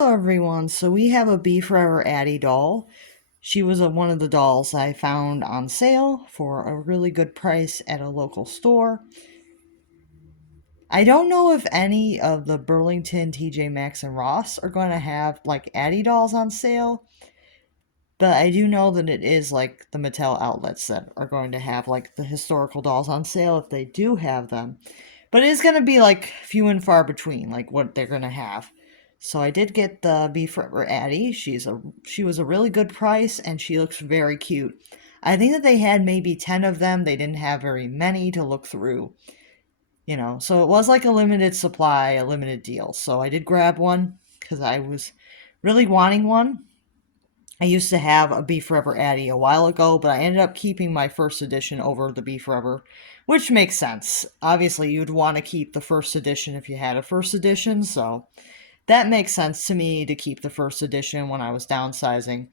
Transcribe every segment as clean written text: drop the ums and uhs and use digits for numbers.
Hello everyone, so we have a Beforever Addy doll. She was one of the dolls I found on sale for a really good price at a local store. I don't know if any of the Burlington, TJ Maxx, and Ross are going to have like Addy dolls on sale, but I do know that it is like the Mattel outlets that are going to have like the historical dolls on sale if they do have them. But it is going to be like few and far between, like what they're going to have. So I did get the Beforever Addy. She was a really good price and she looks very cute. I think that they had maybe 10 of them. They didn't have very many to look through, So it was like a limited supply, a limited deal. So I did grab one cuz I was really wanting one. I used to have a Beforever Addy a while ago, but I ended up keeping my first edition over the Beforever, which makes sense. Obviously, you'd want to keep the first edition if you had a first edition, so that makes sense to me to keep the first edition when I was downsizing.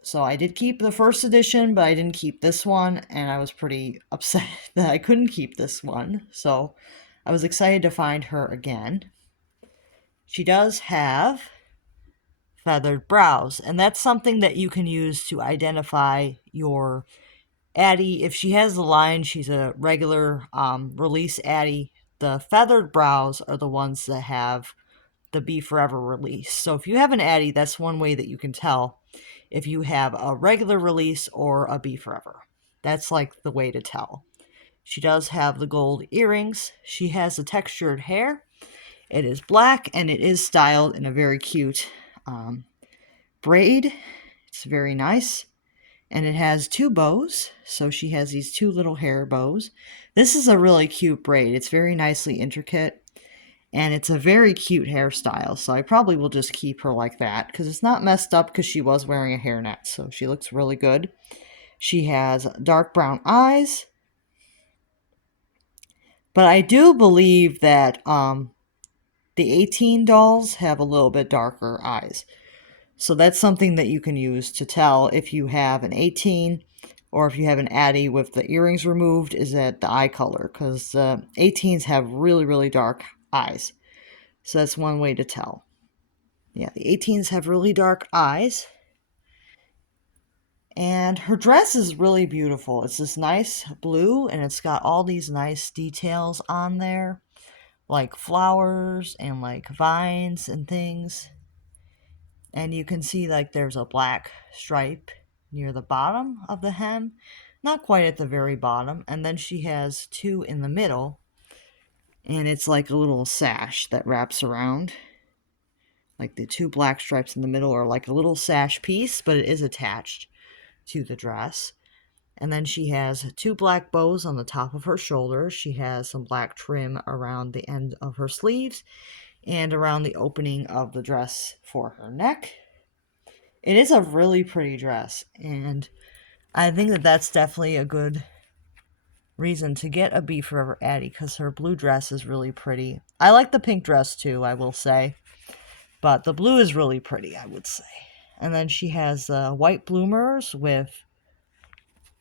So I did keep the first edition, but I didn't keep this one, and I was pretty upset that I couldn't keep this one. So I was excited to find her again. She does have feathered brows, and that's something that you can use to identify your Addy. If she has the line, she's a regular release Addy. The feathered brows are the ones that have the Beforever release. So if you have an Addy, that's one way that you can tell if you have a regular release or a Beforever. That's like the way to tell. She does have the gold earrings. She has the textured hair. It is black and it is styled in a very cute braid. It's very nice. And it has two bows. So she has these two little hair bows. This is a really cute braid. It's very nicely intricate. And it's a very cute hairstyle. So I probably will just keep her like that. Because it's not messed up because she was wearing a hairnet. So she looks really good. She has dark brown eyes. But I do believe that the 18 dolls have a little bit darker eyes. So that's something that you can use to tell if you have an 18 or if you have an Addy with the earrings removed, is that the eye color, because the 18s have really, really dark eyes. So that's one way to tell. Yeah, the 18s have really dark eyes. And her dress is really beautiful. It's this nice blue, and it's got all these nice details on there, like flowers and like vines and things. And you can see like there's a black stripe near the bottom of the hem, not quite at the very bottom, and then she has two in the middle, and it's like a little sash that wraps around. Like the two black stripes in the middle are like a little sash piece, but it is attached to the dress. And then she has two black bows on the top of her shoulders. She has some black trim around the end of her sleeves and around the opening of the dress for her neck. It is a really pretty dress, and I think that that's definitely a good reason to get a Beforever Addy because her blue dress is really pretty. I like the pink dress too, I will say, but the blue is really pretty, I would say. And then she has white bloomers with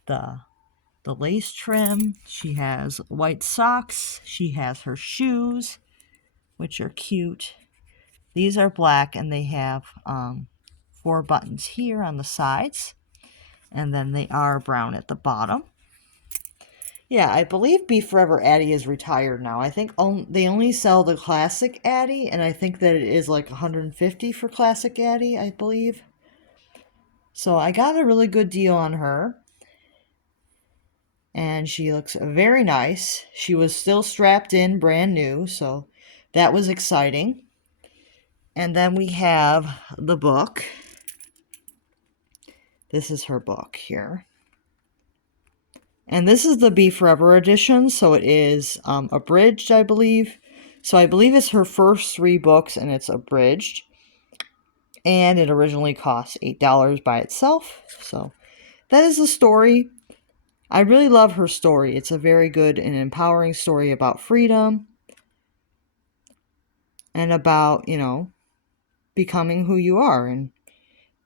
the lace trim. She has white socks. She has her shoes, which are cute. These are black, and they have 4 buttons here on the sides, and then they are brown at the bottom. Yeah, I believe Beforever Addy is retired now. I think they only sell the classic Addy, and I think that it is like $150 for classic Addy, I believe. So I got a really good deal on her, and she looks very nice. She was still strapped in, brand new, so that was exciting. And then we have the book. This is her book here. And this is the Beforever edition, so it is abridged, I believe. So I believe it's her first 3 books, and it's abridged. And it originally cost $8 by itself. So that is the story. I really love her story. It's a very good and empowering story about freedom and about, becoming who you are and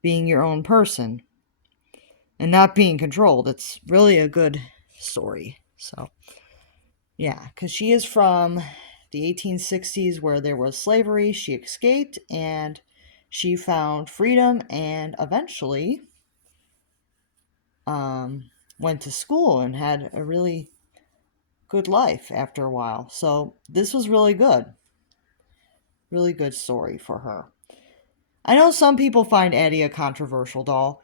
being your own person and not being controlled. It's really a good story. So, yeah, because she is from the 1860s where there was slavery. She escaped and she found freedom and eventually went to school and had a really good life after a while. So this was really good. Really good story for her. I know some people find Addy a controversial doll.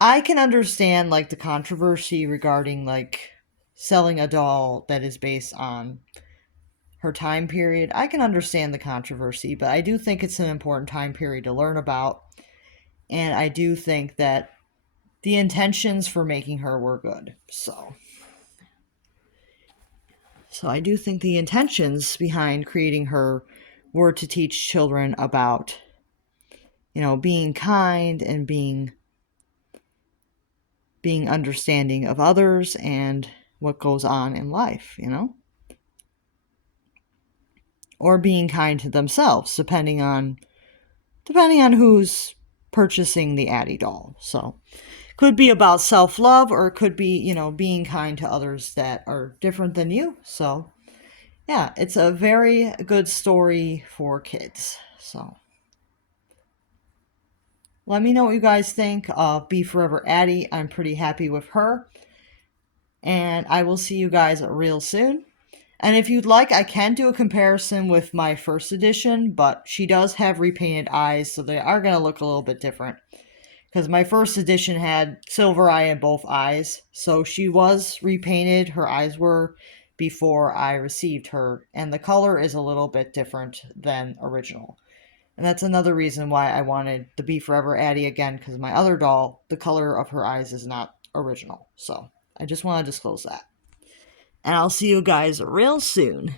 I can understand like the controversy regarding like selling a doll that is based on her time period. I can understand the controversy, but I do think it's an important time period to learn about. And I do think that the intentions for making her were good. So I do think the intentions behind creating her were to teach children about, being kind and being understanding of others and what goes on in life, or being kind to themselves, depending on who's purchasing the Addy doll. So could be about self-love, or it could be, being kind to others that are different than you. So yeah, it's a very good story for kids. So let me know what you guys think of Beforever Addy. I'm pretty happy with her. And I will see you guys real soon. And if you'd like, I can do a comparison with my first edition, but she does have repainted eyes, so they are going to look a little bit different. Because my first edition had silver eye in both eyes, so she was repainted. Her eyes were before I received her, and the color is a little bit different than original. And that's another reason why I wanted the Beforever Addy again, because my other doll, the color of her eyes is not original. So I just want to disclose that. And I'll see you guys real soon.